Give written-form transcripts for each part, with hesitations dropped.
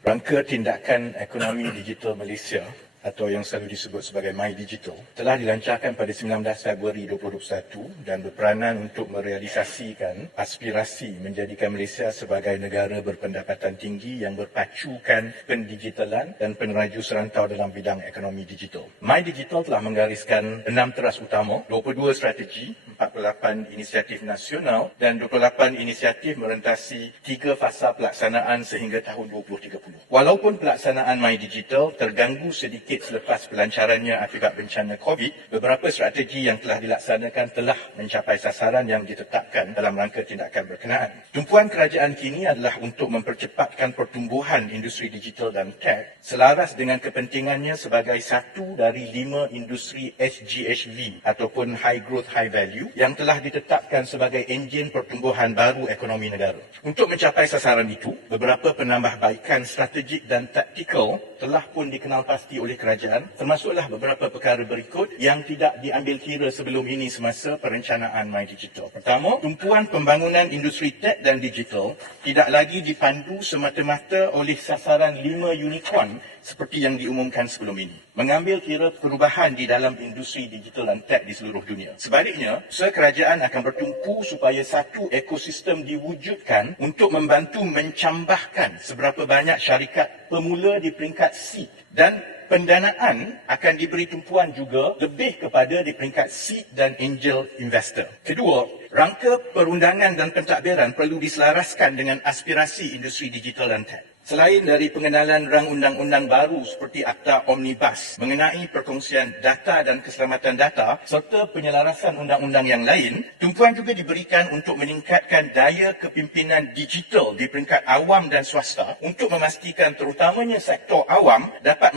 Rangka Tindakan Ekonomi Digital Malaysia atau yang selalu disebut sebagai MyDigital telah dilancarkan pada 19 Februari 2021 dan berperanan untuk merealisasikan aspirasi menjadikan Malaysia sebagai negara berpendapatan tinggi yang berpacukan pendigitalan dan peneraju serantau dalam bidang ekonomi digital. MyDigital telah menggariskan 6 teras utama, 22 strategi, 48 inisiatif nasional dan 28 inisiatif merentasi 3 fasa pelaksanaan sehingga tahun 2030. Walaupun pelaksanaan MyDigital terganggu sedikit selepas pelancarannya akibat bencana COVID, beberapa strategi yang telah dilaksanakan telah mencapai sasaran yang ditetapkan dalam rangka tindakan berkenaan. Tumpuan kerajaan kini adalah untuk mempercepatkan pertumbuhan industri digital dan tech selaras dengan kepentingannya sebagai satu dari 5 industri SGHV ataupun High Growth High Value yang telah ditetapkan sebagai enjin pertumbuhan baru ekonomi negara. Untuk mencapai sasaran itu, beberapa penambahbaikan strategik dan taktikal telah pun dikenal pasti oleh kerajaan, termasuklah beberapa perkara berikut yang tidak diambil kira sebelum ini semasa perencanaan MyDigital. Pertama, tumpuan pembangunan industri tech dan digital tidak lagi dipandu semata-mata oleh sasaran 5 unicorn seperti yang diumumkan sebelum ini. Mengambil kira perubahan di dalam industri digital dan tech di seluruh dunia. Sebaliknya, usaha kerajaan akan bertumpu supaya satu ekosistem diwujudkan untuk membantu mencambahkan seberapa banyak syarikat pemula di peringkat seed dan pendanaan akan diberi tumpuan juga lebih kepada di peringkat seed dan angel investor. Kedua, rangka perundangan dan pentadbiran perlu diselaraskan dengan aspirasi industri digital dan tech. Selain dari pengenalan rang undang-undang baru seperti Akta Omnibus mengenai perkongsian data dan keselamatan data serta penyelarasan undang-undang yang lain, tumpuan juga diberikan untuk meningkatkan daya kepimpinan digital di peringkat awam dan swasta untuk memastikan terutamanya sektor awam dapat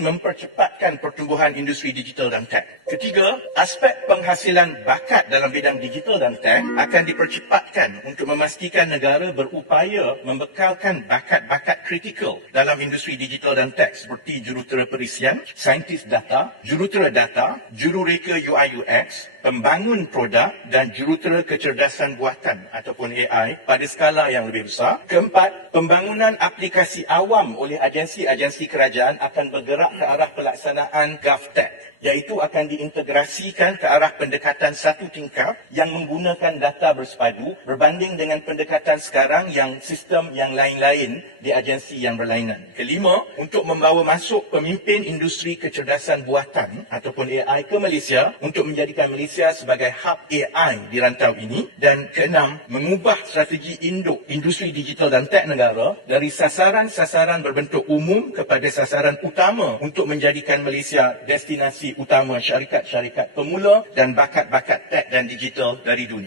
mempercepatkan pertumbuhan industri digital dan tech. Ketiga, aspek penghasilan bakat dalam bidang digital dan tech akan dipercepatkan untuk memastikan negara berupaya membekalkan bakat-bakat kritikal dalam industri digital dan tech seperti jurutera perisian, saintis data, jurutera data, jurureka UI UX, pembangun produk dan jurutera kecerdasan buatan ataupun AI pada skala yang lebih besar. Keempat, pembangunan aplikasi awam oleh agensi-agensi kerajaan akan bergerak ke arah pelaksanaan GovTech, iaitu akan diintegrasikan ke arah pendekatan satu tingkap yang menggunakan data bersepadu berbanding dengan pendekatan sekarang yang sistem yang lain-lain di agensi yang berlainan. Kelima, untuk membawa masuk pemimpin industri kecerdasan buatan ataupun AI ke Malaysia untuk menjadikan Malaysia sebagai hub AI di rantau ini. Dan keenam, mengubah strategi induk industri digital dan tech negara dari sasaran-sasaran berbentuk umum kepada sasaran utama untuk menjadikan Malaysia destinasi utama syarikat-syarikat pemula dan bakat-bakat tech dan digital dari dunia.